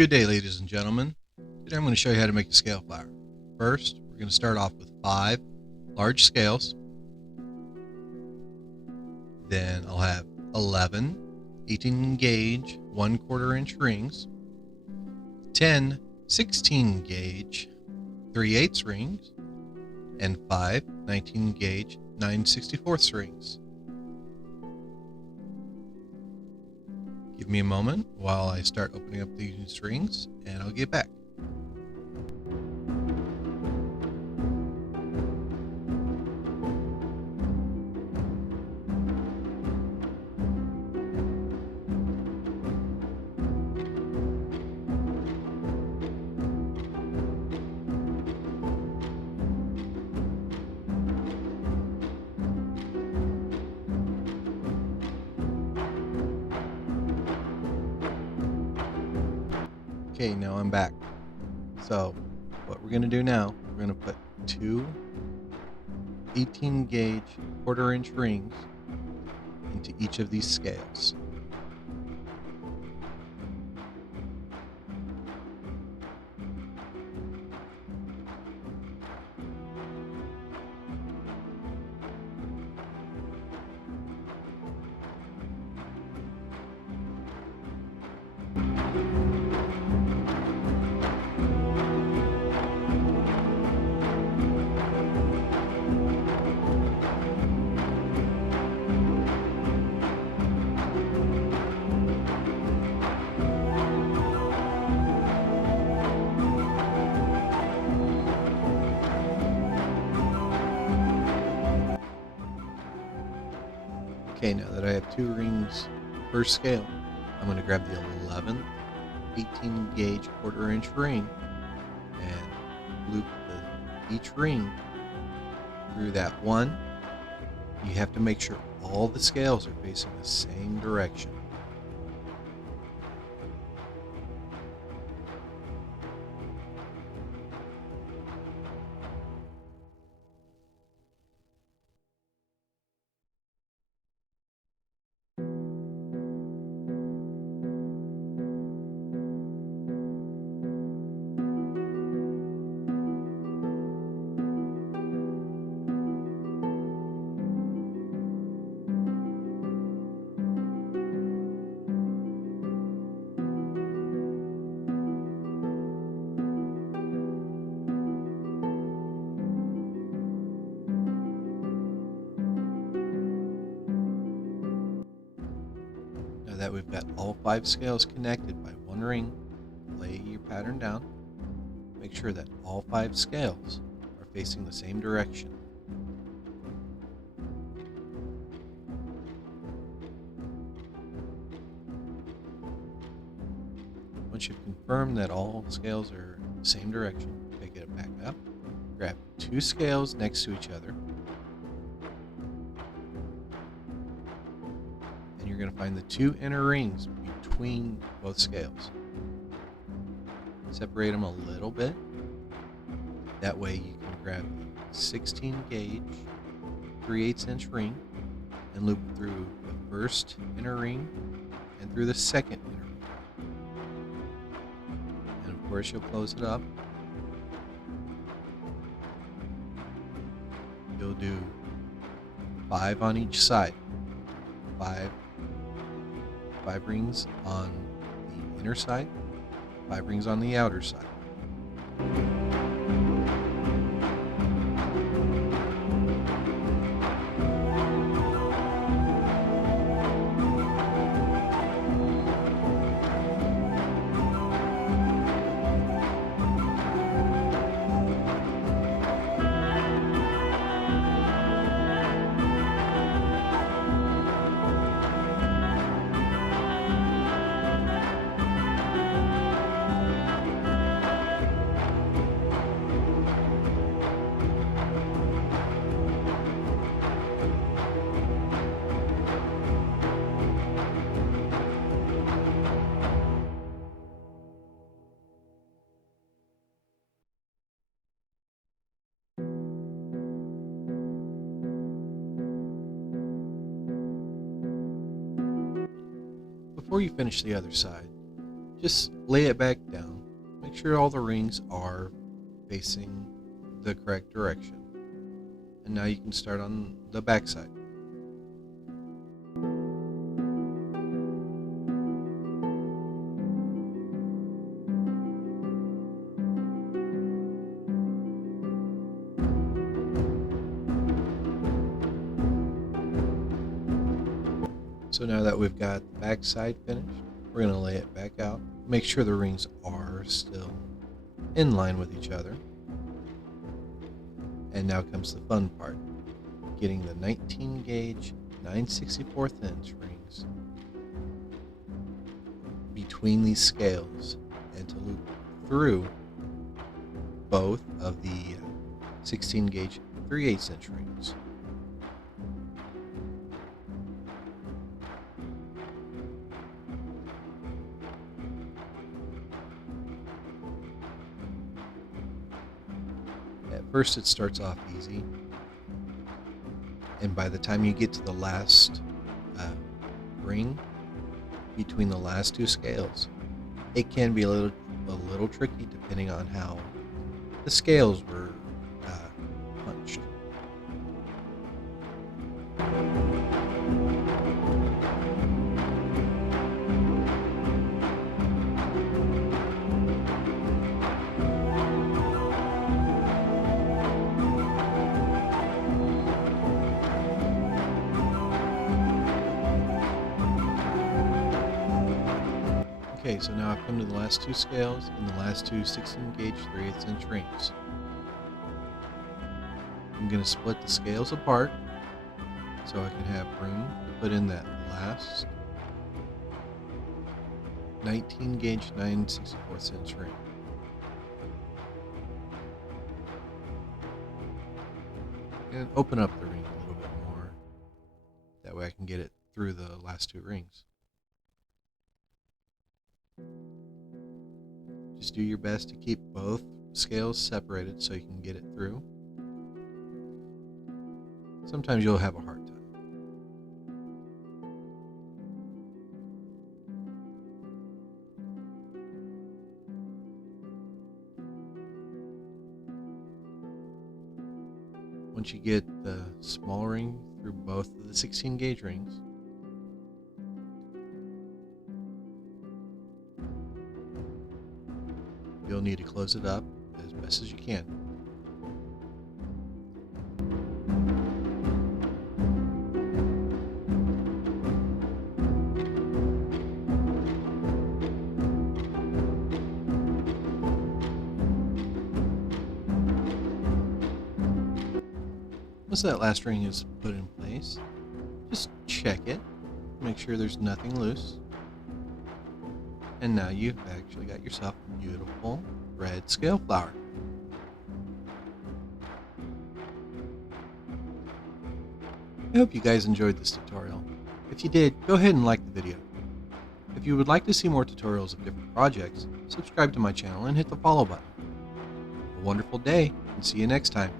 Good day, ladies and gentlemen. Today I'm going to show you how to make a scale flower. First, we're going to start off with 5 large scales. Then I'll have 11 18 gauge 1/4 inch rings, 10 16 gauge 3/8 rings, and 5 19 gauge 9/64 rings. Give me a moment while I start opening up these rings, and I'll get back. Okay, now I'm back. So what we're going to do now, we're going to put 2 18 gauge 1/4 inch rings into each of these scales. Okay, now that I have 2 rings per scale, I'm going to grab the 11th 18 gauge 1/4 inch ring and loop each ring through that one. You have to make sure all the scales are facing the same direction. Now that we've got all 5 scales connected by one ring, lay your pattern down. Make sure that all 5 scales are facing the same direction. Once you've confirmed that all scales are in the same direction, pick it back up, grab 2 scales next to each other, and you're going to find the 2 inner rings between both scales. Separate them a little bit. That way you can grab the 16 gauge 3/8 inch ring and loop through the first inner ring and through the second inner ring. And of course you'll close it up. You'll do 5 on each side. 5 rings on the inner side, 5 rings on the outer side. Before you finish the other side, just lay it back down. Make sure all the rings are facing the correct direction. And now you can start on the back side. So now that we've got the back side finished, we're going to lay it back out. Make sure the rings are still in line with each other. And now comes the fun part, getting the 19 gauge 9/64 inch rings between these scales and to loop through both of the 16 gauge 3/8 inch rings. At first it starts off easy, and by the time you get to the last ring between the last two scales, it can be a little tricky depending on how the scales were punched. Okay, so now I've come to the last two scales and the last two 16 gauge 3/8 inch rings. I'm going to split the scales apart so I can have room to put in that last 19 gauge 9/64 inch ring. And open up the ring a little bit more. That way I can get it through the last two rings. Just do your best to keep both scales separated so you can get it through. Sometimes you'll have a hard time. Once you get the small ring through both of the 16 gauge rings, you'll need to close it up as best as you can. Once that last ring is put in place, just check it, make sure there's nothing loose. And now you've actually got yourself a beautiful red scale flower. I hope you guys enjoyed this tutorial. If you did, go ahead and like the video. If you would like to see more tutorials of different projects, subscribe to my channel and hit the follow button. Have a wonderful day, and see you next time.